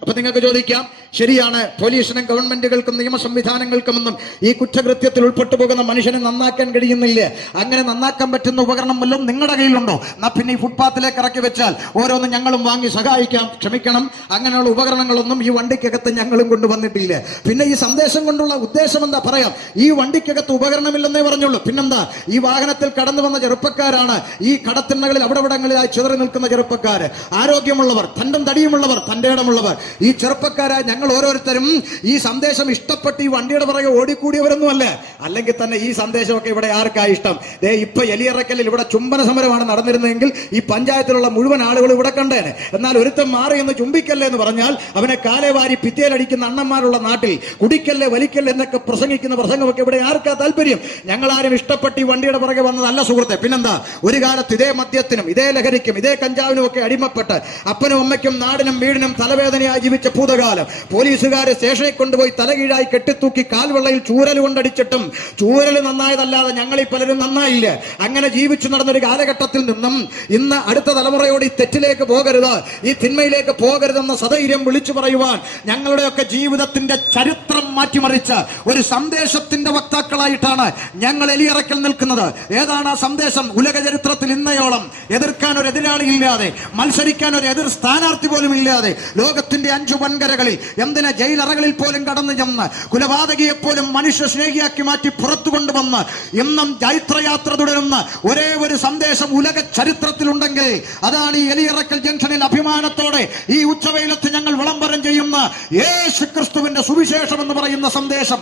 അപ്പൊ നിങ്ങൾക്ക് ചോദിക്കാം ശരിയാണ്. പോലീസിനും ഗവൺമെന്റുകൾക്കും നിയമ സംവിധാനങ്ങൾക്കുമൊന്നും ഈ കുറ്റകൃത്യത്തിൽ ഉൾപ്പെട്ടു പോകുന്ന മനുഷ്യനെ നന്നാക്കാൻ കഴിയുന്നില്ല. അങ്ങനെ നന്നാക്കാൻ പറ്റുന്ന ഉപകരണം വല്ലതും നിങ്ങളുടെ കയ്യിലുണ്ടോ? എന്നാ പിന്നെ ഈ ഫുട്പാത്തിലേക്ക് ഇറക്കി വെച്ചാൽ ഓരോന്നും ഞങ്ങളും വാങ്ങി സഹായിക്കാം ക്ഷമിക്കണം. അങ്ങനെയുള്ള ഉപകരണങ്ങളൊന്നും ഈ വണ്ടിക്കകത്ത് ഞങ്ങളും കൊണ്ടുവന്നിട്ടില്ല. പിന്നെ ഈ സന്ദേശം കൊണ്ടുള്ള ഉദ്ദേശം എന്താ? പറയാം. ഈ വണ്ടിക്കകത്ത് ഉപകരണമില്ലെന്നേ പറഞ്ഞുള്ളൂ. പിന്നെന്താ? ഈ വാഹനത്തിൽ കടന്നു വന്ന ചെറുപ്പക്കാരാണ് ഈ കടത്തിണ്ണകളിൽ അവിടെ ഇവിടങ്ങളിലായി ചിതറി നിൽക്കുന്ന ചെറുപ്പക്കാര്. ആരോഗ്യമുള്ളവർ തണ്ടും തടിയുമുള്ളവർ തന്റെ ഇടമുള്ളവർ. ഈ ചെറുപ്പക്കാരായ ഞങ്ങൾ ഓരോരുത്തരും ഈ സന്ദേശം ഇഷ്ടപ്പെട്ട് ഈ വണ്ടിയുടെ പുറകെ ഓടിക്കൂടിയവരൊന്നും അല്ലേ അല്ലെങ്കിൽ തന്നെ ഈ സന്ദേശമൊക്കെ ഇവിടെ ആർക്കാ ഇഷ്ടം? ദേ ഇപ്പൊ എലിയറക്കലിൽ ഇവിടെ ചുംബന സമരമാണ് നടന്നിരുന്നതെങ്കിൽ ഈ പഞ്ചായത്തിലുള്ള മുഴുവൻ ആളുകൾ ഇവിടെ കണ്ടേനെ. എന്നാൽ ഒരുത്തൻ മാറി എന്ന് ചുംബിക്കല്ലേ എന്ന് പറഞ്ഞാൽ അവനെ കാലെ വാരി അണ്ണന്മാരുള്ള നാട്ടിൽ കുടിക്കല്ലേ വലിക്കല്ലേ എന്നൊക്കെ പ്രസംഗിക്കുന്ന പ്രസംഗമൊക്കെ ഇവിടെ ആർക്കാ താല്പര്യം? ഞങ്ങൾ ആരും ഇഷ്ടപ്പെട്ട് ഈ വണ്ടിയുടെ പുറകെ വന്നതല്ല സുഹൃത്തെ. പിന്നെന്താ? ഒരു കാലത്ത് ഇതേ മദ്യത്തിനും ഇതേ ലഹരിക്കും ഇതേ കഞ്ചാവിനും ഒക്കെ അടിമപ്പെട്ട് അപ്പനും അമ്മയ്ക്കും നാടിനും വീടിനും തലവേദനയായി ജീവിച്ച ഭൂതകാലം. പോലീസുകാരെ സ്റ്റേഷനിൽ കൊണ്ടുപോയി തലകീഴായി കെട്ടിത്തൂക്കി കാൽവെള്ളയിൽ ചൂരൽ കൊണ്ടടിച്ചിട്ടും ചൂരൽ നന്നായതല്ലാതെ ഞങ്ങളിൽ പലരും നന്നായില്ല. അങ്ങനെ ജീവിച്ചു നടന്നൊരു കാലഘട്ടത്തിൽ നിന്നും ഇന്ന് അടുത്ത തലമുറയോട് ഈ തെറ്റിലേക്ക് പോകരുത് ഈ തിന്മയിലേക്ക് പോകരുതെന്ന സധൈര്യം വിളിച്ചു പറയുവാൻ ഞങ്ങളുടെയൊക്കെ ജീവിതത്തിന്റെ ചരിത്രം മാറ്റിമറിച്ച് ഒരു സന്ദേശത്തിന്റെ വക്താക്കളായിട്ടാണ് ഞങ്ങൾ എലിയിറക്കൽ നിൽക്കുന്നത്. ഏതാണ് ആ സന്ദേശം? ഉലക ചരിത്രത്തിൽ ഇന്നയോളം എതിർക്കാൻ ഒരു എതിരാളി ഇല്ലാതെ മത്സരിക്കാൻ ഒരു എതിർ സ്ഥാനാർത്ഥി പോലും ഇല്ലാതെ ലോകത്തിന്റെ അഞ്ചു വൻകരകളിൽ എന്തിനാ ജയിലറകളിൽ പോലും കടന്നു ചെന്ന് കുലപാതകിയെ പോലും മനുഷ്യ സ്നേഹിയാക്കി മാറ്റി പുറത്തു കൊണ്ടുവന്ന് ഇന്നും ജൈത്രയാത്ര തുടരുന്ന ഒരേ ഒരു സന്ദേശം ഉലക ചരിത്രത്തിലുണ്ടെങ്കിൽ അതാണ് ഈ എലിയറക്കൽ ജംഗ്ഷനിൽ അഭിമാനത്തോടെ ഈ ഉച്ചവെയിലത്ത് ഞങ്ങൾ വിളംബരം ചെയ്യുന്ന യേശു ക്രിസ്തുവിന്റെ സുവിശേഷം എന്ന് പറയുന്ന സന്ദേശം.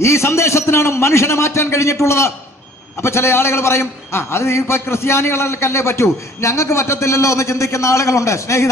ഈ സന്ദേശത്തിനാണ് മനുഷ്യനെ മാറ്റാൻ കഴിഞ്ഞിട്ടുള്ളത്. അപ്പൊ ചില ആളുകൾ പറയും ആ അത് ഇപ്പൊ ക്രിസ്ത്യാനികൾക്കല്ലേ പറ്റൂ? ഞങ്ങൾക്ക് പറ്റത്തില്ലല്ലോ എന്ന് ചിന്തിക്കുന്ന ആളുകളുണ്ട്. സ്നേഹിത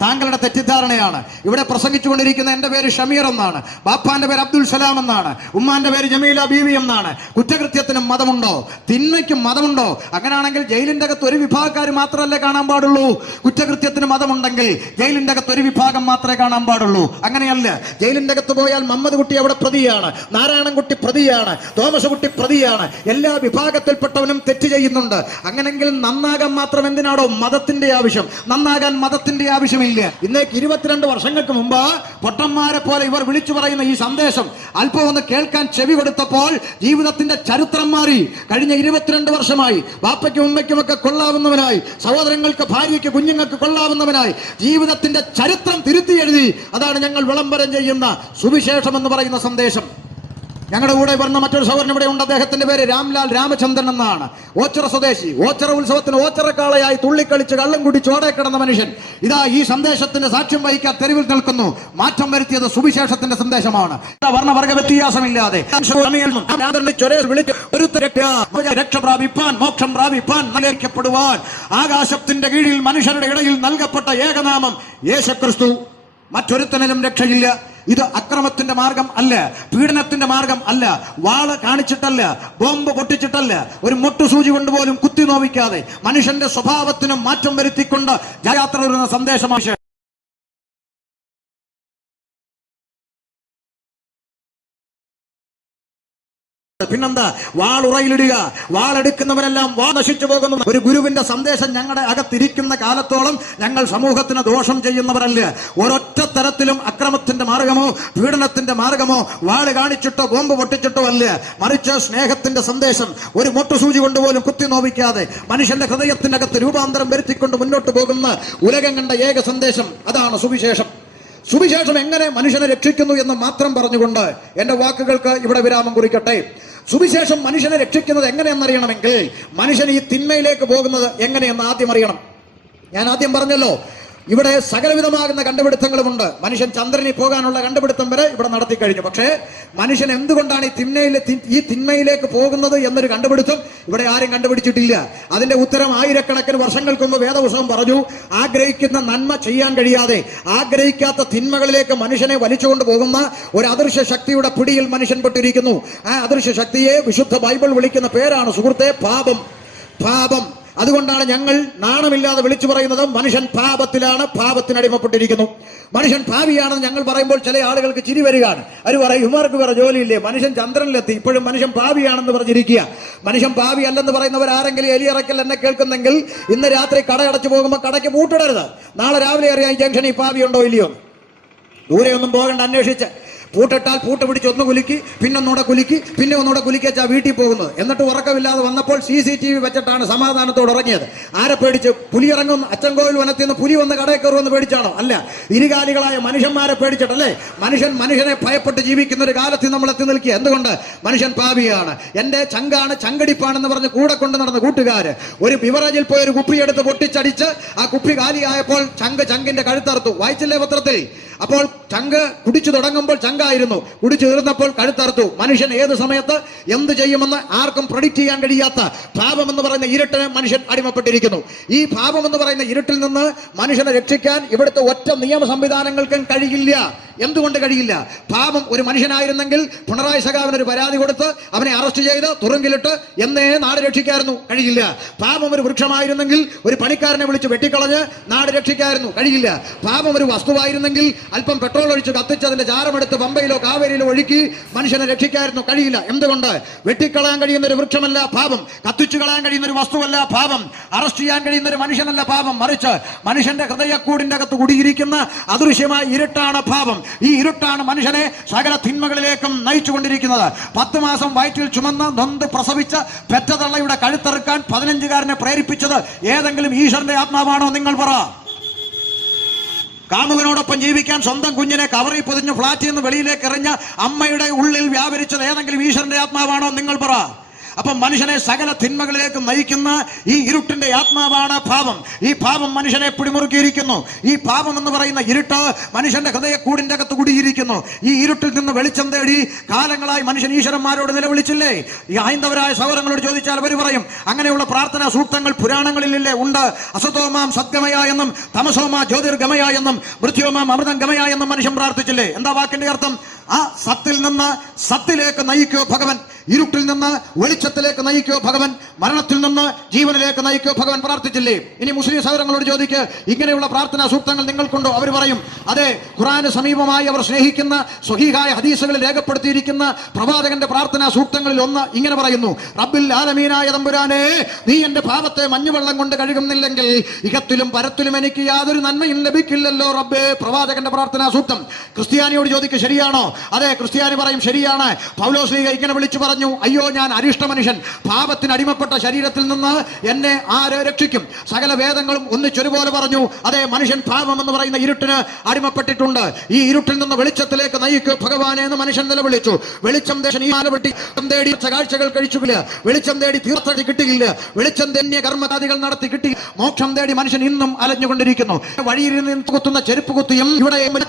താങ്കളുടെ തെറ്റിദ്ധാരണയാണ്. ഇവിടെ പ്രസംഗിച്ചുകൊണ്ടിരിക്കുന്ന എന്റെ പേര് ഷമീർ എന്നാണ്. ബാപ്പാന്റെ പേര് അബ്ദുൽ സലാം എന്നാണ്. ഉമ്മാന്റെ പേര് ജമീല ബീവി എന്നാണ്. കുറ്റകൃത്യത്തിനും മതമുണ്ടോ? തിന്മയ്ക്കും മതമുണ്ടോ? അങ്ങനെയാണെങ്കിൽ ജയിലിന്റെ അകത്ത് ഒരു വിഭാഗക്കാർ മാത്രമല്ലേ കാണാൻ പാടുള്ളൂ? കുറ്റകൃത്യത്തിന് മതമുണ്ടെങ്കിൽ ജയിലിന്റെ അകത്ത് ഒരു വിഭാഗം മാത്രമേ കാണാൻ പാടുള്ളൂ. അങ്ങനെയല്ല. ജയിലിന്റെ അകത്ത് പോയാൽ മമ്മദ് കുട്ടി അവിടെ പ്രതിയാണ്. നാരായണൻകുട്ടി പ്രതിയാണ്. തോമസ് കുട്ടി പ്രതിയാണ്. എല്ലാ വിഭാഗത്തിൽപ്പെട്ടവനും തെറ്റ് ചെയ്യുന്നുണ്ട്. അങ്ങനെങ്കിൽ നന്നാകാൻ മാത്രം എന്തിനാണോ മതത്തിന്റെ ആവശ്യം? നന്നാകാൻ മതത്തിന്റെ ആവശ്യമില്ല. ഇന്നേക്ക് ഇരുപത്തിരണ്ട് വർഷങ്ങൾക്ക് മുമ്പ് പൊട്ടന്മാരെ പോലെ ഇവർ വിളിച്ചു പറയുന്ന ഈ സന്ദേശം അല്പം ഒന്ന് കേൾക്കാൻ ചെവി കൊടുത്തപ്പോൾ ജീവിതത്തിന്റെ ചരിത്രം മാറി. കഴിഞ്ഞ ഇരുപത്തിരണ്ട് വർഷമായി ബാപ്പയ്ക്കും ഉമ്മയ്ക്കും ഒക്കെ കൊള്ളാവുന്നവനായി സഹോദരങ്ങൾക്ക് ഭാര്യയ്ക്ക് കുഞ്ഞുങ്ങൾക്ക് കൊള്ളാവുന്നവനായി ജീവിതത്തിന്റെ ചരിത്രം തിരുത്തി എഴുതി. അതാണ് ഞങ്ങൾ വിളംബരം ചെയ്യുന്ന സുവിശേഷം എന്ന് പറയുന്ന സന്ദേശം. ഞങ്ങളുടെ കൂടെ പറഞ്ഞ മറ്റൊരു സൗകര്യം ഇവിടെ ഉണ്ട്. അദ്ദേഹത്തിന്റെ പേര് രാംലാൽ രാമചന്ദ്രൻ എന്നാണ്. ഓച്ചിറ സ്വദേശി ഓച്ചിറ ഉത്സവത്തിന് ഓച്ചിറക്കാളയായി തുള്ളിക്കളിച്ച് കള്ളം കുടി ചോടെ കിടന്ന മനുഷ്യൻ. ഇതാ ഈ സന്ദേശത്തിന്റെ സാക്ഷ്യം വഹിക്കാൻ തെരുവിൽ നിൽക്കുന്നു. മാറ്റം വരുത്തിയത് സുവിശേഷത്തിന്റെ സന്ദേശമാണ്. വർണവർഗ വ്യത്യാസമില്ലാതെ. രക്ഷ പ്രാപിപ്പാൻ മോക്ഷം പ്രാപിപ്പാൻ നലയിക്കപ്പെടുവാൻ ആകാശത്തിന്റെ കീഴിൽ മനുഷ്യരുടെ ഇടയിൽ നൽകപ്പെട്ട ഏകനാമം യേശുക്രിസ്തു. മറ്റൊരുത്തനിലും രക്ഷയില്ല. ഇത് അക്രമത്തിന്റെ മാർഗം അല്ല പീഡനത്തിന്റെ മാർഗം അല്ല. വാൾ കാണിച്ചിട്ടല്ല ബോംബ് പൊട്ടിച്ചിട്ടല്ല. ഒരു മുട്ടുസൂചി കൊണ്ടുപോലും കുത്തി നോവിക്കാതെ മനുഷ്യന്റെ സ്വഭാവത്തിനും മാറ്റം വരുത്തിക്കൊണ്ട് ജയാത്ര സന്ദേശമാണ് പിന്നെന്താ? വാളുറയിലിടുക വാളെടുക്കുന്നവരെല്ലാം വാ നശിച്ചു പോകുന്നു. ഒരു ഗുരുവിന്റെ സന്ദേശം ഞങ്ങളുടെ അകത്തിരിക്കുന്ന കാലത്തോളം ഞങ്ങൾ സമൂഹത്തിന് ദോഷം ചെയ്യുന്നവരല്ല. ഒരൊറ്റ തരത്തിലും അക്രമത്തിന്റെ മാർഗമോ പീഡനത്തിന്റെ മാർഗമോ വാൾ കാണിച്ചിട്ടോ ബോംബ് പൊട്ടിച്ചിട്ടോ അല്ല. മറിച്ച് സ്നേഹത്തിന്റെ സന്ദേശം ഒരു മൊട്ടുസൂചി കൊണ്ടുപോലും കുത്തി നോവിക്കാതെ മനുഷ്യന്റെ ഹൃദയത്തിനകത്ത് രൂപാന്തരം വരുത്തിക്കൊണ്ട് മുന്നോട്ട് പോകുന്ന ഉലകം കണ്ട ഏക സന്ദേശം അതാണ് സുവിശേഷം. സുവിശേഷം എങ്ങനെ മനുഷ്യനെ രക്ഷിക്കുന്നു എന്ന് മാത്രം പറഞ്ഞുകൊണ്ട് എന്റെ വാക്കുകൾക്ക് ഇവിടെ വിരാമം കുറിക്കട്ടെ. സുവിശേഷം മനുഷ്യനെ രക്ഷിക്കുന്നത് എങ്ങനെയെന്നറിയണമെങ്കിൽ മനുഷ്യൻ ഈ തിന്മയിലേക്ക് പോകുന്നത് എങ്ങനെയെന്ന് ആദ്യം അറിയണം. ഞാൻ ആദ്യം പറഞ്ഞല്ലോ ഇവിടെ സകലവിധമാകുന്ന കണ്ടുപിടുത്തങ്ങളുമുണ്ട്. മനുഷ്യൻ ചന്ദ്രനിൽ പോകാനുള്ള കണ്ടുപിടുത്തം വരെ ഇവിടെ നടത്തി കഴിഞ്ഞു. പക്ഷേ മനുഷ്യൻ എന്തുകൊണ്ടാണ് ഈ തിന്മയിൽ ഈ തിന്മയിലേക്ക് പോകുന്നത് എന്നൊരു കണ്ടുപിടുത്തം ഇവിടെ ആരും കണ്ടുപിടിച്ചിട്ടില്ല. അതിന്റെ ഉത്തരം ആയിരക്കണക്കിന് വർഷങ്ങൾക്ക് മുമ്പ് വേദപുസ്തകം പറഞ്ഞു ആഗ്രഹിക്കുന്ന നന്മ ചെയ്യാൻ കഴിയാതെ ആഗ്രഹിക്കാത്ത തിന്മകളിലേക്ക് മനുഷ്യനെ വലിച്ചുകൊണ്ട് പോകുന്ന ഒരു അദൃശ്യ ശക്തിയുടെ പിടിയിൽ മനുഷ്യൻ പെട്ടിരിക്കുന്നു. ആ അദൃശ്യ ശക്തിയെ വിശുദ്ധ ബൈബിൾ വിളിക്കുന്ന പേരാണ് സുഹൃത്തെ പാപം. പാപം. അതുകൊണ്ടാണ് ഞങ്ങൾ നാണമില്ലാതെ വിളിച്ചു പറയുന്നത് മനുഷ്യൻ പാപത്തിലാണ് പാപത്തിന് അടിമപ്പെട്ടിരിക്കുന്നു. മനുഷ്യൻ ഭാവിയാണെന്ന് ഞങ്ങൾ പറയുമ്പോൾ ചില ആളുകൾക്ക് ചിരി വരികയാണ്. അവർ പറയും ഇവർക്ക് വേറെ ജോലിയില്ലേ? മനുഷ്യൻ ചന്ദ്രനിലെത്തി. ഇപ്പോഴും മനുഷ്യൻ ഭാവിയാണെന്ന് പറഞ്ഞിരിക്കുക. മനുഷ്യൻ ഭാവി അല്ലെന്ന് പറയുന്നവർ ആരെങ്കിലും എലിയിറക്കൽ എന്നെ കേൾക്കുന്നെങ്കിൽ ഇന്ന് രാത്രി കട അടച്ചു പോകുമ്പോൾ കടയ്ക്ക് പൂട്ടിടരുത്. നാളെ രാവിലെ അറിയാം ജംഗ്ഷനിൽ ഉണ്ടോ ഇല്ലയോ ദൂരെയൊന്നും പോകണ്ട അന്വേഷിച്ച്. പൂട്ടിട്ടാൽ പൂട്ട് പിടിച്ച് ഒന്ന് കുലുക്കി പിന്നെ ഒന്നുകൂടെ കുലുക്കി പിന്നെ ഒന്നുകൂടെ കുലുക്കി വെച്ചാൽ വീട്ടിൽ പോകുന്നത്. എന്നിട്ട് ഉറക്കമില്ലാതെ വന്നപ്പോൾ സി സി ടി വി വെച്ചിട്ടാണ് സമാധാനത്തോട് ഇറങ്ങിയത് ആരെ പേടിച്ച്? പുലി ഇറങ്ങും അച്ചൻകോവിൽ വനത്തിൽ നിന്ന് പുലി വന്ന് കടയിൽ കയറുമെന്ന് പേടിച്ചാണോ? അല്ല ഇരുകാലികളായ മനുഷ്യന്മാരെ പേടിച്ചിട്ടല്ലേ? മനുഷ്യൻ മനുഷ്യനെ ഭയപ്പെട്ട് ജീവിക്കുന്ന ഒരു കാലത്ത് നമ്മൾ എത്തി നിൽക്കുക. എന്തുകൊണ്ട്? മനുഷ്യൻ പാപിയാണ്. എന്റെ ചങ്കാണ് ചങ്കടിപ്പാണെന്ന് പറഞ്ഞ് കൂടെ കൊണ്ട് നടന്ന കൂട്ടുകാർ ഒരു ബിവറേജിൽ പോയി ഒരു കുപ്പി എടുത്ത് പൊട്ടിച്ചടിച്ച് ആ കുപ്പി കാലിയായപ്പോൾ ചങ്ക് ചങ്കിന്റെ കഴുത്തറുത്തു. വായിച്ചില്ലേ പത്രത്തിൽ? അപ്പോൾ ചങ്ക് കുടിച്ചു തുടങ്ങുമ്പോൾ ചങ്കായിരുന്നു. കുടിച്ചു തീർന്നപ്പോൾ കഴുത്തറുത്തു. മനുഷ്യൻ ഏത് സമയത്ത് എന്ത് ചെയ്യുമെന്ന് ആർക്കും പ്രഡിക്റ്റ് ചെയ്യാൻ കഴിയാത്ത പാപം എന്ന് പറയുന്ന ഇരുട്ടിന് മനുഷ്യൻ അടിമപ്പെട്ടിരിക്കുന്നു. ഈ പാപം എന്ന് പറയുന്ന ഇരുട്ടിൽ നിന്ന് മനുഷ്യനെ രക്ഷിക്കാൻ ഇവിടുത്തെ ഒറ്റ നിയമ സംവിധാനങ്ങൾക്കും കഴിയില്ല. എന്തുകൊണ്ട് കഴിയില്ല? പാപം ഒരു മനുഷ്യനായിരുന്നെങ്കിൽ പിണറായി സഖാവിന് ഒരു പരാതി കൊടുത്ത് അവനെ അറസ്റ്റ് ചെയ്ത് തുറങ്കിലിട്ട് എന്നേ നാട് രക്ഷിക്കായിരുന്നു കഴിയില്ല. പാപം ഒരു വൃക്ഷമായിരുന്നെങ്കിൽ ഒരു പണിക്കാരനെ വിളിച്ച് വെട്ടിക്കളഞ്ഞ് നാട് രക്ഷിക്കായിരുന്നു കഴിയില്ല. പാപം ഒരു വസ്തുവായിരുന്നെങ്കിൽ അല്പം പെട്രോൾ ഒഴിച്ച് കത്തിച്ച് അതിന്റെ ചാരമെടുത്ത് പമ്പയിലോ കാവേരിയിലോ ഒഴുക്കി മനുഷ്യനെ രക്ഷിക്കായിരുന്നു കഴിയില്ല. എന്തുകൊണ്ട്? വെട്ടിക്കളയാൻ കഴിയുന്ന ഒരു വൃക്ഷമല്ല പാപം കത്തിച്ചു കളയാൻ കഴിയുന്ന ഒരു വസ്തുവല്ല പാപം അറസ്റ്റ് ചെയ്യാൻ കഴിയുന്ന ഒരു മനുഷ്യനല്ല പാപം. മറിച്ച് മനുഷ്യന്റെ ഹൃദയക്കൂടിന്റെ അകത്ത് കുടിയിരിക്കുന്ന അദൃശ്യമായ ഇരുട്ടാണ് പാപം. ഈ ഇരുട്ടാണ് മനുഷ്യനെ സകല തിന്മകളിലേക്കും നയിച്ചുകൊണ്ടിരിക്കുന്നത്. പത്ത് മാസം വയറ്റിൽ ചുമന്ന് നൊന്ത് പ്രസവിച്ച പെറ്റതള്ളയുടെ കഴുത്തറുക്കാൻ പതിനഞ്ചുകാരനെ പ്രേരിപ്പിച്ചത് ഏതെങ്കിലും ഈശ്വരന്റെ ആത്മാവാണോ നിങ്ങൾ പറ. കാമുകനോടൊപ്പം ജീവിക്കാൻ സ്വന്തം കുഞ്ഞിനെ കവറി പൊതിഞ്ഞ് ഫ്ളാറ്റിൽ നിന്ന് വെളിയിലേക്ക് എറിഞ്ഞ അമ്മയുടെ ഉള്ളിൽ വ്യാപരിച്ചത് ഏതെങ്കിലും ഈശ്വരന്റെ ആത്മാവാണോ നിങ്ങൾ പറ. അപ്പം മനുഷ്യനെ സകല തിന്മകളിലേക്ക് നയിക്കുന്ന ഈ ഇരുട്ടിന്റെ ആത്മാവാണ് പാപം. ഈ പാപം മനുഷ്യനെ പിടിമുറുക്കിയിരിക്കുന്നു. ഈ പാപം എന്ന് പറയുന്ന ഇരുട്ട് മനുഷ്യന്റെ ഹൃദയ കൂടിന്റെ അകത്ത് കുടിയിരിക്കുന്നു. ഈ ഇരുട്ടിൽ നിന്ന് വെളിച്ചം തേടി കാലങ്ങളായി മനുഷ്യൻ ഈശ്വരന്മാരോട് നിലവിളിച്ചില്ലേ? ഈ ഹൈന്ദവരായ സൗരങ്ങളോട് ചോദിച്ചാൽ അവർ പറയും അങ്ങനെയുള്ള പ്രാർത്ഥനാ സൂക്തങ്ങൾ പുരാണങ്ങളിലില്ലേ ഉണ്ട്. അസതോമാം സദ്ഗമയ എന്നും തമസോമാ ജ്യോതിർഗമയ എന്നും മൃത്യോമാം അമൃതം ഗമയ എന്നും മനുഷ്യൻ പ്രാർത്ഥിച്ചില്ലേ? എന്താ വാക്കിന്റെ അർത്ഥം? ആ സത്തിൽ നിന്ന് സത്തിലേക്ക് നയിക്കോ ഭഗവൻ. ഇരുട്ടിൽ നിന്ന് വെളിച്ചത്തിലേക്ക് നയിക്കോ ഭഗവൻ. മരണത്തിൽ നിന്ന് ജീവനിലേക്ക് നയിക്കോ ഭഗവൻ. പ്രാർത്ഥിച്ചില്ലേ? ഇനി മുസ്ലിം സഹോദരങ്ങളോട് ചോദിക്ക് ഇങ്ങനെയുള്ള പ്രാർത്ഥനാ സൂക്തങ്ങൾ നിങ്ങൾക്കുണ്ടോ? അവർ പറയും അതെ ഖുറാന് സമീപമായി അവർ സ്നേഹിക്കുന്ന സ്വഹീഹായ ഹദീസുകളിൽ രേഖപ്പെടുത്തിയിരിക്കുന്ന പ്രവാചകന്റെ പ്രാർത്ഥനാ സൂക്തങ്ങളിൽ ഒന്ന് ഇങ്ങനെ പറയുന്നു റബ്ബിൽ ആലമീനായ തമ്പുരാനെ നീ എന്റെ പാപത്തെ മഞ്ഞുവെള്ളം കൊണ്ട് കഴുകുന്നില്ലെങ്കിൽ ഇഹത്തിലും പരത്തിലും എനിക്ക് യാതൊരു നന്മയും ലഭിക്കില്ലല്ലോ റബ്ബേ. പ്രവാചകന്റെ പ്രാർത്ഥനാ സൂക്തം. ക്രിസ്ത്യാനിയോട് ചോദിക്ക് ശരിയാണോ? അതെ ക്രിസ്ത്യാനി പറയും ശരിയാണ്. പൗലോസ്ലീഗ ഇങ്ങനെ വിളിച്ചു പറഞ്ഞു അയ്യോ ഞാൻ അരിഷ്ട മനുഷ്യൻ പാപത്തിന് അടിമപ്പെട്ട ശരീരത്തിൽ നിന്ന് എന്നെ ആര് രക്ഷിക്കും? സകല വേദങ്ങളും ഒന്നിച്ചൊരുപോലെ പറഞ്ഞു അതെ മനുഷ്യൻ പാപം എന്ന് പറയുന്ന ഇരുട്ടിന് അടിമപ്പെട്ടിട്ടുണ്ട്. ഈ ഇരുട്ടിൽ നിന്ന് വെളിച്ചത്തിലേക്ക് നയിക്കൂ ഭഗവാനെ എന്ന് മനുഷ്യൻ നിലവിളിച്ചു. വെളിച്ചം ദേശം ഈ ആലവെട്ടി തേടി കാഴ്ചകൾ കഴിച്ചില്ല വെളിച്ചം തേടി തീർത്ഥടി കിട്ടിയില്ല. വെളിച്ചം തന്നെ കർമ്മകാദികൾ നടത്തി കിട്ടി. മോക്ഷം തേടി മനുഷ്യൻ ഇന്നും അലഞ്ഞുകൊണ്ടിരിക്കുന്നു. വഴിയിൽ നിന്ന് കുത്തുന്ന ചെരുപ്പ് കുത്തിയും ഇവിടെ ഇവൻ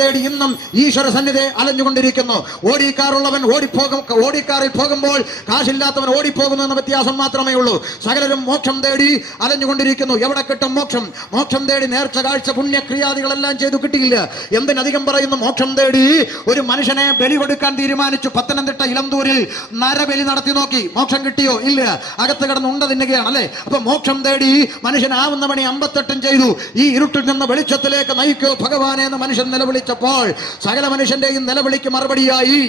തേടി ഇന്നും ഈശ്വര സന്നിധി അലഞ്ഞുകൊണ്ടിരിക്കുന്നു. ഓടിക്കാറുള്ളവൻ ഓടിപ്പോകും ഓടിക്കാറിൽ പോകുമ്പോൾ കാശില്ലാത്തവൻ ഓടിപ്പോകുന്നു എന്ന വ്യത്യാസം മാത്രമേ ഉള്ളൂ. സകലരും മോക്ഷം തേടി അലഞ്ഞുകൊണ്ടിരിക്കുന്നു. എവിടെ കിട്ടും മോക്ഷം? മോക്ഷം തേടി നേർച്ച കാഴ്ച പുണ്യക്രിയാദികളെല്ലാം ചെയ്തു കിട്ടിയില്ല. എന്തിനധികം പറയുന്നു മോക്ഷം തേടി? ഒരു മനുഷ്യനെ ബലി കൊടുക്കാൻ തീരുമാനിച്ചു. പത്തനംതിട്ട ഇളന്തൂരിൽ നരബലി നടത്തി നോക്കി. മോക്ഷം കിട്ടിയോ? ഇല്ല. അകത്ത് കിടന്ന് തിന്നുകയാണ് അല്ലേ? അപ്പൊ മോക്ഷം തേടി മനുഷ്യനാവുന്ന പണി അമ്പത്തെട്ടും ചെയ്തു. ഈ ഇരുട്ടിൽ നിന്ന് വെളിച്ചത്തിലേക്ക് നയിക്കോ ഭഗവാനെ എന്ന് മനുഷ്യൻ നിലവിളിച്ചപ്പോൾ സകല മനുഷ്യന്റെയും നിലവിളിക്ക് മറുപടിയായി.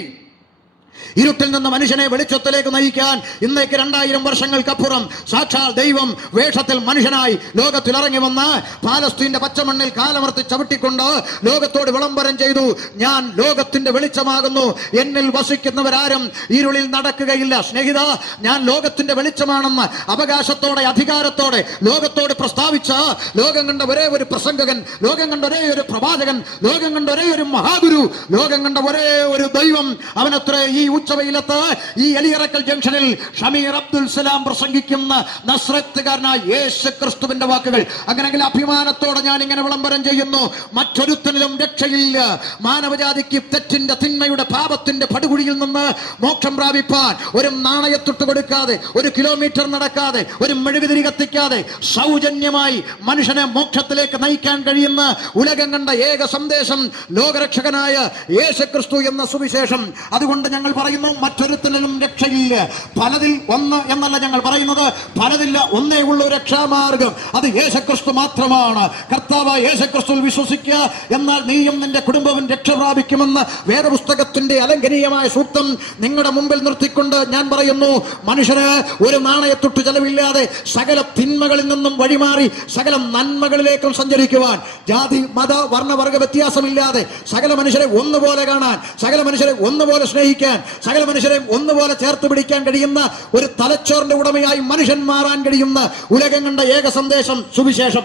ഇരുട്ടിൽ നിന്ന് മനുഷ്യനെ വെളിച്ചത്തിലേക്ക് നയിക്കാൻ ഇന്നേക്ക് രണ്ടായിരം വർഷങ്ങൾക്കപ്പുറം സാക്ഷാൽ ദൈവം വേഷത്തിൽ മനുഷ്യനായി ലോകത്തിൽ ഇറങ്ങി വന്ന് പാലസ്തീന്റെ പച്ചമണ്ണിൽ കാലമർത്തി ചവിട്ടിക്കൊണ്ട് ലോകത്തോട് വിളംബരം ചെയ്തു. ഞാൻ ലോകത്തിന്റെ വെളിച്ചമാകുന്നു. എന്നിൽ വസിക്കുന്നവരാരും ഇരുളിൽ നടക്കുകയില്ല. സ്നേഹിത ഞാൻ ലോകത്തിന്റെ വെളിച്ചമാണെന്ന് അവകാശത്തോടെ അധികാരത്തോടെ ലോകത്തോട് പ്രസ്താവിച്ച ലോകം കണ്ട ഒരേ ഒരു പ്രസംഗകൻ ലോകം കണ്ട ഒരേ ഒരു പ്രവാചകൻ ലോകം കണ്ട ഒരേ ഒരു മഹാഗുരു ലോകം കണ്ട ഒരേ ഒരു ദൈവം അവനത്ര ഈ ഉച്ചവയിലത്ത് ഈ എലിയറക്കൽ ജംഗ്ഷനിൽ ഷമീർ അബ്ദുൽ സലാം പ്രസംഗിക്കുന്ന നസ്രത്തുകാരനായ യേശു ക്രിസ്തുവിന്റെ വാക്കുകൾ. അങ്ങനെങ്കിൽ അഭിമാനത്തോടെ ഞാൻ ഇങ്ങനെ വിളംബരം ചെയ്യുന്നു. മറ്റൊരുത്തനിലും രക്ഷയില്ല. മാനവജാതിക്ക് തെറ്റിന്റെ തിന്മയുടെ പാപത്തിന്റെ പടുകുഴിയിൽ നിന്ന് മോക്ഷം പ്രാപിപ്പാൻ ഒരു നാണയത്തൊട്ട് കൊടുക്കാതെ ഒരു കിലോമീറ്റർ നടക്കാതെ ഒരു മെഴുകുതിരി കത്തിക്കാതെ സൗജന്യമായി മനുഷ്യനെ മോക്ഷത്തിലേക്ക് നയിക്കാൻ കഴിയുന്ന ഉലകം കണ്ട ഏക സന്ദേശം ലോകരക്ഷകനായ യേശു ക്രിസ്തു എന്ന സുവിശേഷം. അതുകൊണ്ട് ഞങ്ങൾ പറയുന്നു പറയുന്നു മറ്റൊരുത്തനും രക്ഷയില്ല. പലതിൽ ഒന്ന് എന്നല്ല ഞങ്ങൾ പറയുന്നത്. പലതില്ല ഒന്നേ ഉള്ളൂ രക്ഷാമാർഗം. അത് യേശുക്രിസ്തു മാത്രമാണ്. കർത്താവ് യേശുക്രിസ്തു വിശ്വസിക്കുക. എന്നാൽ നീയും നിന്റെ കുടുംബവും രക്ഷ പ്രാപിക്കുമെന്ന് വേദപുസ്തകത്തിന്റെ അലംഘനീയമായ സൂക്തം നിങ്ങളുടെ മുമ്പിൽ നിർത്തിക്കൊണ്ട് ഞാൻ പറയുന്നു മനുഷ്യന് ഒരു നാണയത്തൊട്ട് ചെലവില്ലാതെ സകല തിന്മകളിൽ നിന്നും വഴിമാറി സകല നന്മകളിലേക്കും സഞ്ചരിക്കുവാൻ ജാതി മത വർണവർഗ വ്യത്യാസമില്ലാതെ സകല മനുഷ്യരെ ഒന്നുപോലെ കാണാൻ സകല മനുഷ്യരെ ഒന്നുപോലെ സ്നേഹിക്കാൻ സകല മനുഷ്യരെയും ഒന്നുപോലെ ചേർത്ത് പിടിക്കാൻ കഴിയുന്ന ഒരു തലച്ചോറിന്റെ ഉടമയായി മനുഷ്യൻ മാറാൻ കഴിയുന്ന ഉലകം കണ്ട ഏക സന്ദേശം സുവിശേഷം.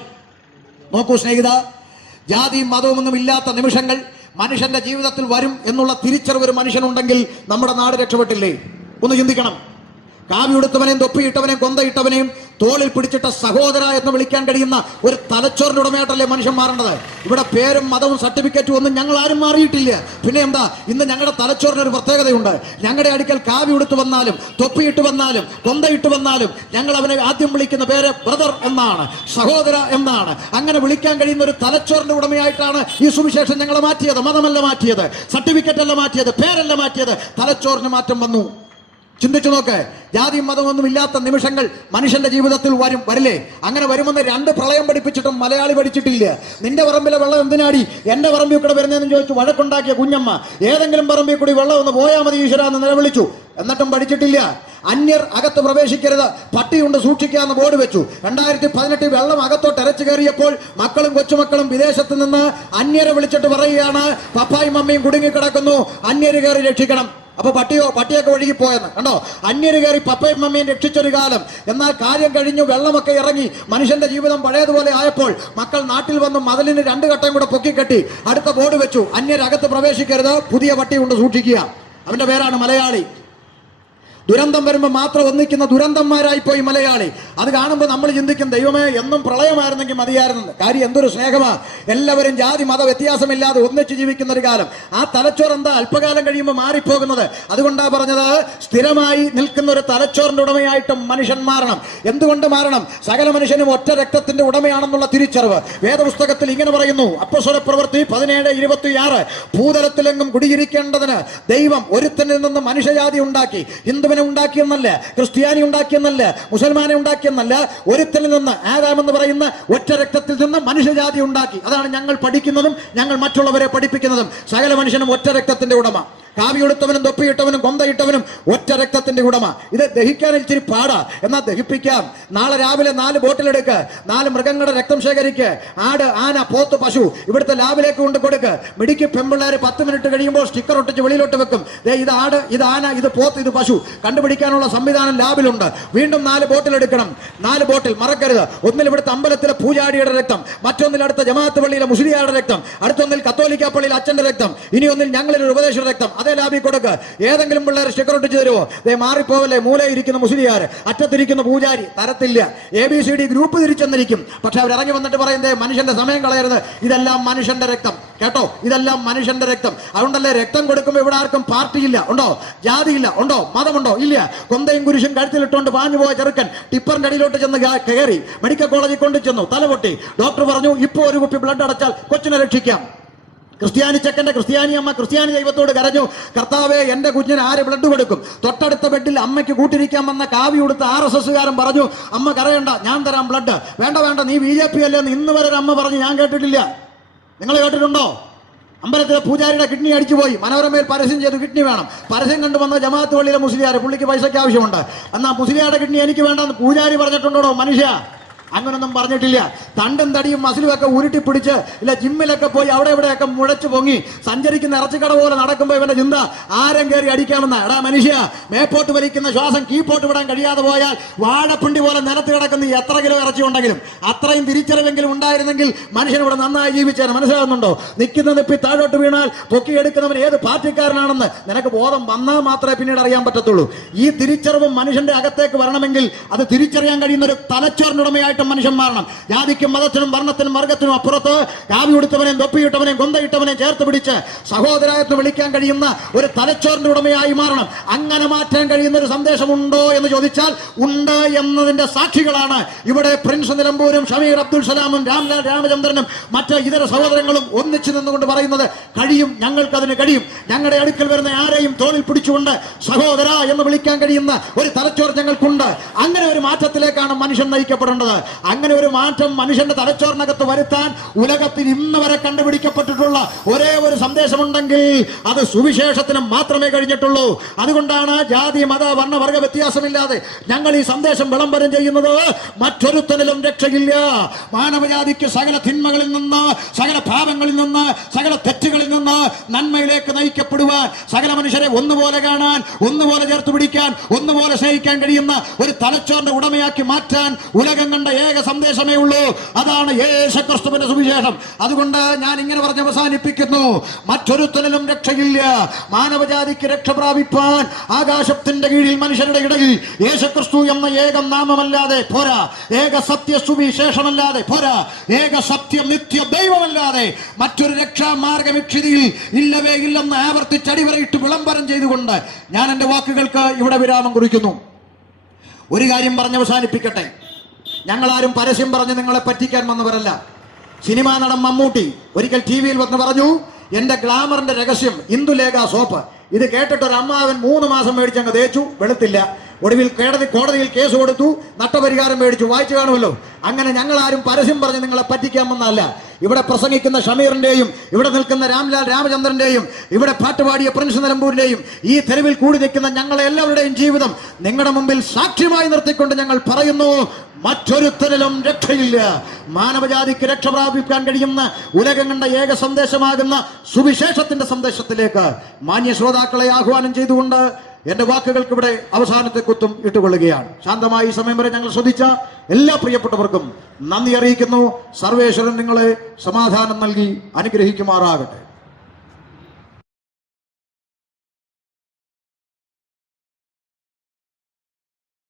നോക്കൂ സ്നേഹിത ജാതിയും മതവുമൊന്നും ഇല്ലാത്ത നിമിഷങ്ങൾ മനുഷ്യന്റെ ജീവിതത്തിൽ വരും എന്നുള്ള തിരിച്ചറിവ് ഒരു മനുഷ്യനുണ്ടെങ്കിൽ നമ്മുടെ നാട് രക്ഷപ്പെട്ടില്ലേ? ഒന്ന് ചിന്തിക്കണം. കാവ്യുടുത്തവനെയും തൊപ്പിയിട്ടവനെയും കൊന്തയിട്ടവനെയും തോളിൽ പിടിച്ചിട്ട സഹോദര എന്ന് വിളിക്കാൻ കഴിയുന്ന ഒരു തലച്ചോറിന്റെ ഉടമയായിട്ടല്ലേ മനുഷ്യൻ മാറേണ്ടത്? ഇവിടെ പേരും മതവും സർട്ടിഫിക്കറ്റും ഒന്നും ഞങ്ങൾ ആരും മാറിയിട്ടില്ല. പിന്നെ എന്താ? ഇന്ന് ഞങ്ങളുടെ തലച്ചോറിന് ഒരു പ്രത്യേകതയുണ്ട്. ഞങ്ങളുടെ അടുക്കൽ കാവി ഉടുത്തു വന്നാലും തൊപ്പിയിട്ട് വന്നാലും കൊന്തയിട്ട് വന്നാലും ഞങ്ങൾ അവനെ ആദ്യം വിളിക്കുന്ന പേര് ബ്രദർ എന്നാണ് സഹോദര എന്നാണ്. അങ്ങനെ വിളിക്കാൻ കഴിയുന്ന ഒരു തലച്ചോറിന്റെ ഉടമയായിട്ടാണ് ഈ സുവിശേഷം ഞങ്ങളെ മാറ്റിയത്. മതമല്ല മാറ്റിയത് സർട്ടിഫിക്കറ്റ് അല്ല മാറ്റിയത് പേരല്ല മാറ്റിയത്. തലച്ചോറിന് മാറ്റം വന്നു. ചിന്തിച്ചു നോക്ക്. ജാതി മതമൊന്നും ഇല്ലാത്ത നിമിഷങ്ങൾ മനുഷ്യന്റെ ജീവിതത്തിൽ വരും വരില്ലേ? അങ്ങനെ വരുമെന്ന് രണ്ട് പ്രളയം പഠിപ്പിച്ചിട്ടും മലയാളി പഠിച്ചിട്ടില്ല. നിന്റെ പറമ്പിലെ വെള്ളം എന്തിനാടി? എന്റെ പറമ്പിൽ കൂടെ വരുന്നതെന്ന് ചോദിച്ചു വഴക്കുണ്ടാക്കിയ കുഞ്ഞമ്മ ഏതെങ്കിലും പറമ്പിൽ കൂടി വെള്ളം ഒന്ന് പോയാൽ മതി ഈശ്വര എന്ന് നിലവിളിച്ചു. എന്നിട്ടും പഠിച്ചിട്ടില്ല. അന്യർ അകത്ത് പ്രവേശിക്കരുത്. പട്ടിയുണ്ട് സൂക്ഷിക്കാന്ന് ബോർഡ് വെച്ചു. രണ്ടായിരത്തി പതിനെട്ടിൽ വെള്ളം അകത്തോട്ട് ഇരച്ചു കയറിയപ്പോൾ മക്കളും കൊച്ചുമക്കളും വിദേശത്ത് നിന്ന് അന്യരെ വിളിച്ചിട്ട് പറയുകയാണ് പപ്പായും മമ്മിയും കുടുങ്ങിക്കിടക്കുന്നു. അന്യര് കയറി രക്ഷിക്കണം. അപ്പൊ പട്ടിയോ പട്ടിയൊക്കെ ഒഴുകി പോയെന്ന്. കണ്ടോ? അന്യര് കയറി പപ്പയും മമ്മിയും രക്ഷിച്ചൊരു കാലം. എന്നാൽ കാര്യം കഴിഞ്ഞു വെള്ളമൊക്കെ ഇറങ്ങി. മനുഷ്യന്റെ ജീവിതം പഴയതുപോലെ ആയപ്പോൾ മക്കൾ നാട്ടിൽ വന്ന് മതിലിന് രണ്ട് ഘട്ടം കൂടെ പൊക്കിക്കെട്ടി അടുത്ത ബോർഡ് വെച്ചു. അന്യരകത്ത് പ്രവേശിക്കരുത്. പുതിയ പട്ടി കൊണ്ട് സൂക്ഷിക്കുക. അവന്റെ പേരാണ് മലയാളി. ദുരന്തം വരുമ്പോൾ മാത്രം ഒന്നിക്കുന്ന ദുരന്തന്മാരായി പോയി മലയാളി. അത് കാണുമ്പോൾ നമ്മൾ ചിന്തിക്കും ദൈവമേ എന്നും പ്രളയമായിരുന്നെങ്കിൽ മതിയായിരുന്നു. കാര്യം എന്തൊരു സ്നേഹമാ. എല്ലാവരും ജാതി മത വ്യത്യാസമില്ലാതെ ഒന്നിച്ച് ജീവിക്കുന്ന ഒരു കാലം. ആ തലച്ചോർ എന്താ അല്പകാലം കഴിയുമ്പോൾ മാറിപ്പോകുന്നത്? അതുകൊണ്ടാ പറഞ്ഞത് സ്ഥിരമായി നിൽക്കുന്ന ഒരു തലച്ചോറിന്റെ ഉടമയായിട്ടും മനുഷ്യൻ മാറണം. എന്തുകൊണ്ട് മാറണം? സകല മനുഷ്യനും ഒറ്റ രക്തത്തിന്റെ ഉടമയാണെന്നുള്ള തിരിച്ചറിവ്. വേദപുസ്തകത്തിൽ ഇങ്ങനെ പറയുന്നു അപ്പസ്വര പ്രവൃത്തി പതിനേഴ് ഇരുപത്തിയാറ് ഭൂതലത്തിലെങ്ങും കുടിയിരിക്കേണ്ടതിന് ദൈവം ഒരുത്തനിൽ നിന്ന് മനുഷ്യജാതി ഉണ്ടാക്കി. ഹിന്ദുവിനെ ഉണ്ടാക്കിയെന്നല്ല ക്രിസ്ത്യാനി ഉണ്ടാക്കിയെന്നല്ല മുസൽമാനെ ഉണ്ടാക്കിയെന്നല്ല ഒരുത്തിൽ നിന്ന് ആദാം എന്ന് പറയുന്ന ഒറ്റ രക്തത്തിൽ നിന്ന് മനുഷ്യജാതി ഉണ്ടാക്കി. അതാണ് ഞങ്ങൾ പഠിക്കുന്നതും ഞങ്ങൾ മറ്റുള്ളവരെ പഠിപ്പിക്കുന്നതും. സകല മനുഷ്യനും ഒറ്റ രക്തത്തിന്റെ ഉടമ. കാവിയെടുത്തവനും തൊപ്പിയിട്ടവനും കൊന്തയിട്ടവനും ഒറ്റ രക്തത്തിന്റെ ഉടമ. ഇത് ദഹിക്കാൻ ഇച്ചിരി പാടാ. എന്നാൽ ദഹിപ്പിക്കാം. നാളെ രാവിലെ നാല് ബോട്ടിലെടുക്ക്. നാല് മൃഗങ്ങളുടെ രക്തം ശേഖരിക്ക്. ആട് ആന പോത്ത് പശു ഇവിടുത്തെ ലാബിലേക്ക് കൊണ്ട് കൊടുക്ക്. മിടിക്ക് പെമ്പിള്ളേർ പത്ത് മിനിറ്റ് കഴിയുമ്പോൾ സ്റ്റിക്കർ ഒട്ടിച്ച് വെളിയിലോട്ട് വെക്കും. ദേ ഇത് ആട് ഇത് ആന ഇത് പോത്ത് ഇത് പശു കണ്ടുപിടിക്കാനുള്ള സംവിധാനം ലാബിലുണ്ട്. വീണ്ടും നാല് ബോട്ടിലെടുക്കണം. നാല് ബോട്ടിൽ മറക്കരുത്. ഒന്നിൽ ഇവിടുത്തെ അമ്പലത്തിലെ പൂജാടിയുടെ രക്തം മറ്റൊന്നിൽ അടുത്ത ജമാഅത്ത് പള്ളിയിലെ മുസ്ലിയാരുടെ രക്തം അടുത്തൊന്നിൽ കത്തോലിക്ക പള്ളിയിൽ അച്ഛന്റെ രക്തം ഇനിയൊന്നിൽ ഒരു ഉപദേശ രക്തം. അതേ ലാബി കൊടുക്ക്. ഏതെങ്കിലും പിള്ളേർ സ്റ്റിക്കർ തരുമോ ദേ മാറിപ്പോവല്ലേ മൂലയിൽ ഇരിക്കുന്ന മുസ്ലിയാർ. അറ്റത്തിരിക്കുന്ന പൂജാരി. തരത്തില്ല. A B C D group തിരിച്ചെന്നിരിക്കും. പക്ഷെ അവർ ഇറങ്ങി വന്നിട്ട് പറയുന്നേ മനുഷ്യന്റെ സമയം കളയരുത്. ഇതെല്ലാം മനുഷ്യന്റെ രക്തം. കേട്ടോ? ഇതെല്ലാം മനുഷ്യന്റെ രക്തം. അതുകൊണ്ടല്ലേ രക്തം കൊടുക്കുമ്പോൾ ഇവിടെ ആർക്കും പാർട്ടിയില്ല. ഉണ്ടോ? ജാതിയില്ല. ഉണ്ടോ? മതമുണ്ടോ? ഇല്ല. കൊന്തയും കുരിശും കഴുത്തിലിട്ടുകൊണ്ട് പാഞ്ഞു പോയ ചെറുക്കൻ ടിപ്പറിന്റെ അടിയിലോട്ട് ചെന്ന് കയറി മെഡിക്കൽ കോളേജിൽ കൊണ്ടു ചെന്നു തലപൊട്ടി. ഡോക്ടർ പറഞ്ഞു ഇപ്പോൾ ഒരു കുപ്പി ബ്ലഡ് അടച്ചാൽ കൊച്ചിനെ രക്ഷിക്കാം. ക്രിസ്ത്യാനി ചെക്കന്റെ ക്രിസ്ത്യാനി അമ്മ ക്രിസ്ത്യാനി ദൈവത്തോട് കരഞ്ഞു. കർത്താവെ എന്റെ കുഞ്ഞിന് ആര് ബ്ലഡ് കൊടുക്കും? തൊട്ടടുത്ത ബെഡിൽ അമ്മയ്ക്ക് കൂട്ടിരിക്കാൻ വന്ന കാവി കൊടുത്ത ആർ എസ് എസ്സുകാരൻ പറഞ്ഞു അമ്മ കരയണ്ട ഞാൻ തരാം ബ്ലഡ് വേണ്ട വേണ്ട നീ ബി ജെ പി അല്ലേ ഇന്ന് വരെ അമ്മ പറഞ്ഞു ഞാൻ കേട്ടിട്ടില്ല. നിങ്ങൾ കേട്ടിട്ടുണ്ടോ? അമ്പലത്തിലെ പൂജാരിയുടെ കിഡ്നി അടിച്ചു പോയി. മനോരമയിൽ പരസ്യം ചെയ്തു കിഡ്നി വേണം. പരസ്യം കണ്ടു വന്ന ജമാഅത്ത് പള്ളിയിലെ മുസ്ലിയാർ പുള്ളിക്ക് പൈസയ്ക്ക് ആവശ്യമുണ്ട്. എന്നാൽ മുസ്ലിയാരുടെ കിഡ്നി എനിക്ക് വേണ്ടെന്ന് പൂജാരി പറഞ്ഞിട്ടുണ്ടോ മനുഷ്യ? അങ്ങനൊന്നും പറഞ്ഞിട്ടില്ല. തണ്ടും തടിയും മസിലും ഒക്കെ ഉരുട്ടി പിടിച്ച് ഇല്ല ജിമ്മിലൊക്കെ പോയി അവിടെ ഇവിടെയൊക്കെ മുഴച്ചു പൊങ്ങി. സഞ്ചരിക്കുന്ന ഇറച്ചിക്കട പോലെ നടക്കുമ്പോൾ ഇവന്റെ ചിന്ത ആരം കയറി അടിക്കാമെന്ന. എടാ മനുഷ്യ മേപ്പോട്ട് വലിക്കുന്ന ശ്വാസം കീപ്പോട്ട് വിടാൻ കഴിയാതെ പോയാൽ വാഴപ്പിണ്ടി പോലെ നിലത്ത് കിടക്കുന്ന എത്ര കിലോ ഇറച്ചി ഉണ്ടെങ്കിലും അത്രയും തിരിച്ചറിവെങ്കിലും ഉണ്ടായിരുന്നെങ്കിൽ മനുഷ്യൻ ഇവിടെ നന്നായി ജീവിച്ചേനെ. മനസ്സിലാകുന്നുണ്ടോ? നിൽക്കുന്ന നിപ്പി താഴോട്ട് വീണാൽ പൊക്കിയെടുക്കുന്നവൻ ഏത് പാർട്ടിക്കാരനാണെന്ന് നിനക്ക് ബോധം വന്നാൽ മാത്രമേ പിന്നീട് അറിയാൻ പറ്റത്തുള്ളൂ. ഈ തിരിച്ചറിവും മനുഷ്യന്റെ അകത്തേക്ക് വരണമെങ്കിൽ അത് തിരിച്ചറിയാൻ കഴിയുന്ന ഒരു തലച്ചോറിനുടമയായിട്ട് മാറ്റം മനുഷ്യൻ മാറണം. ജാതിക്കും മതത്തിനും വർണത്തിനും വർഗത്തിനും അപ്പുറത്ത് കാവി ഉടുത്തവനെയും തൊപ്പിയിട്ടവനെയും കൊന്തയിട്ടവനെയും ചേർത്ത് പിടിച്ച് സഹോദരായത്തിന് വിളിക്കാൻ കഴിയുന്ന ഒരു തലച്ചോറിന്റെ ഉടമയായി മാറണം. അങ്ങനെ മാറ്റാൻ കഴിയുന്ന ഒരു സന്ദേശമുണ്ടോ എന്ന് ചോദിച്ചാൽ ഉണ്ട് എന്നതിന്റെ സാക്ഷികളാണ് ഇവിടെ പ്രിൻസ് നിലമ്പൂരും ഷമീർ അബ്ദുൽ സലാമും രാംലാൽ രാമചന്ദ്രനും മറ്റ് ഇതര സഹോദരങ്ങളും ഒന്നിച്ചു നിന്നുകൊണ്ട് പറയുന്നത് കഴിയും ഞങ്ങൾക്ക് ഞങ്ങൾക്കതിന് കഴിയും. ഞങ്ങളുടെ അടുക്കൽ വരുന്ന ആരെയും തോളിൽ പിടിച്ചുകൊണ്ട് സഹോദര എന്ന് വിളിക്കാൻ കഴിയുന്ന ഒരു തലച്ചോർ ഞങ്ങൾക്കുണ്ട്. അങ്ങനെ ഒരു മാറ്റത്തിലേക്കാണ് മനുഷ്യൻ നയിക്കപ്പെടേണ്ടത്. അങ്ങനെ ഒരു മാറ്റം മനുഷ്യന്റെ തലച്ചോറിനകത്ത് വരുത്താൻ ഉലകത്തിൽ ഇന്ന് വരെ കണ്ടുപിടിക്കപ്പെട്ടിട്ടുള്ള ഒരേ ഒരു സന്ദേശമുണ്ടെങ്കിൽ അത് സുവിശേഷത്തിന് മാത്രമേ കഴിഞ്ഞിട്ടുള്ളൂ. അതുകൊണ്ടാണ് ജാതി മത വർണ വർഗ വ്യത്യാസമില്ലാതെ ഞങ്ങൾ ഈ സന്ദേശം വിളംബരം ചെയ്യുന്നത്. മറ്റൊരുത്തനിലും രക്ഷയില്ല. മാനവജാതിക്ക് സകല തിന്മകളിൽ നിന്ന് സകല പാപങ്ങളിൽ നിന്ന് സകല തെറ്റുകളിൽ നിന്ന് നന്മയിലേക്ക് നയിക്കപ്പെടുവാൻ സകല മനുഷ്യരെ ഒന്നുപോലെ കാണാൻ ഒന്നുപോലെ ചേർത്ത് പിടിക്കാൻ ഒന്നുപോലെ സ്നേഹിക്കാൻ കഴിയുന്ന ഒരു തലച്ചോറിന്റെ ഉടമയാക്കി മാറ്റാൻ ഉലകം കണ്ട ഏക സന്ദേശമേ ഉള്ളൂ. അതാണ് യേശുക്രിസ്തുവിന്റെ സുവിശേഷം. അതുകൊണ്ട് ഞാൻ ഇങ്ങനെ പറഞ്ഞ് അവസാനിപ്പിക്കുന്നു. മറ്റൊരുത്തനിലും രക്ഷയില്ല. മാനവജാതിക്ക് രക്ഷ പ്രാപിപ്പാൻ ആകാശത്തിന്റെ കീഴിൽ മനുഷ്യരുടെ ഇടയിൽ യേശുക്രിസ്തു എന്ന ഏകം നാമമല്ലാതെ പോരാ. ഏക സത്യ സുവിശേഷമല്ലാതെ പോരാ. ഏക സത്യം നിത്യ ദൈവമല്ലാതെ മറ്റൊരു രക്ഷാമാർഗം ഇക്ഷിതിയിൽ ഇല്ലവേ ഇല്ലെന്ന് ആവർത്തിച്ച് അടിവരയിട്ട് വിളംബരം ചെയ്തുകൊണ്ട് ഞാൻ എന്റെ വാക്കുകൾക്ക് ഇവിടെ വിരാമം കുറിക്കുന്നു. ഒരു കാര്യം പറഞ്ഞ് അവസാനിപ്പിക്കട്ടെ. ഞങ്ങളാരും പരസ്യം പറഞ്ഞ് നിങ്ങളെ പറ്റിക്കാൻ വന്നവരല്ല. സിനിമാ നടൻ മമ്മൂട്ടി ഒരിക്കൽ ടി വിയിൽ വന്ന് പറഞ്ഞു എന്റെ ഗ്ലാമറിന്റെ രഹസ്യം ഇന്ദുലേഖ സോപ്പ്. ഇത് കേട്ടിട്ട് ഒരു അമ്മാവൻ മൂന്ന് മാസം മേടിച്ചങ്ങ് തേച്ചു വെളുത്തില്ല. ഒടുവിൽ കോടതി കോടതിയിൽ കേസ് കൊടുത്തു. നഷ്ടപരിഹാരം മേടിച്ചു. വായിച്ചു കാണുമല്ലോ. അങ്ങനെ ഞങ്ങൾ ആരും പരസ്യം പറഞ്ഞ് നിങ്ങളെ പറ്റിക്കാമെന്നല്ല ഇവിടെ പ്രസംഗിക്കുന്ന ഷമീറിന്റെയും ഇവിടെ നിൽക്കുന്ന രാംലാൽ രാമചന്ദ്രന്റെയും ഇവിടെ പാട്ടുപാടിയ പ്രിൻസ് നിലമ്പൂരിന്റെയും ഈ തെരുവിൽ കൂടി നിൽക്കുന്ന ഞങ്ങളെ എല്ലാവരുടെയും ജീവിതം നിങ്ങളുടെ മുമ്പിൽ സാക്ഷ്യമായി നിർത്തിക്കൊണ്ട് ഞങ്ങൾ പറയുന്നു മറ്റൊരുത്തരിലും രക്ഷയില്ല. മാനവജാതിക്ക് രക്ഷ പ്രാപിക്കാൻ കഴിയുന്ന ഉലകം കണ്ട ഏക സന്ദേശമാകുന്ന സുവിശേഷത്തിന്റെ സന്ദേശത്തിലേക്ക് മാന്യ ശ്രോതാക്കളെ ആഹ്വാനം ചെയ്തുകൊണ്ട് എന്റെ വാക്കുകൾക്ക് ഇവിടെ അവസാനത്തെ കുത്തും ഇട്ടുകൊള്ളുകയാണ്. ശാന്തമായി സമയം വരെ ഞങ്ങൾ ശ്രദ്ധിച്ച എല്ലാ പ്രിയപ്പെട്ടവർക്കും നന്ദി അറിയിക്കുന്നു. സർവേശ്വരൻ നിങ്ങളെ സമാധാനം നൽകി അനുഗ്രഹിക്കുമാറാകട്ടെ.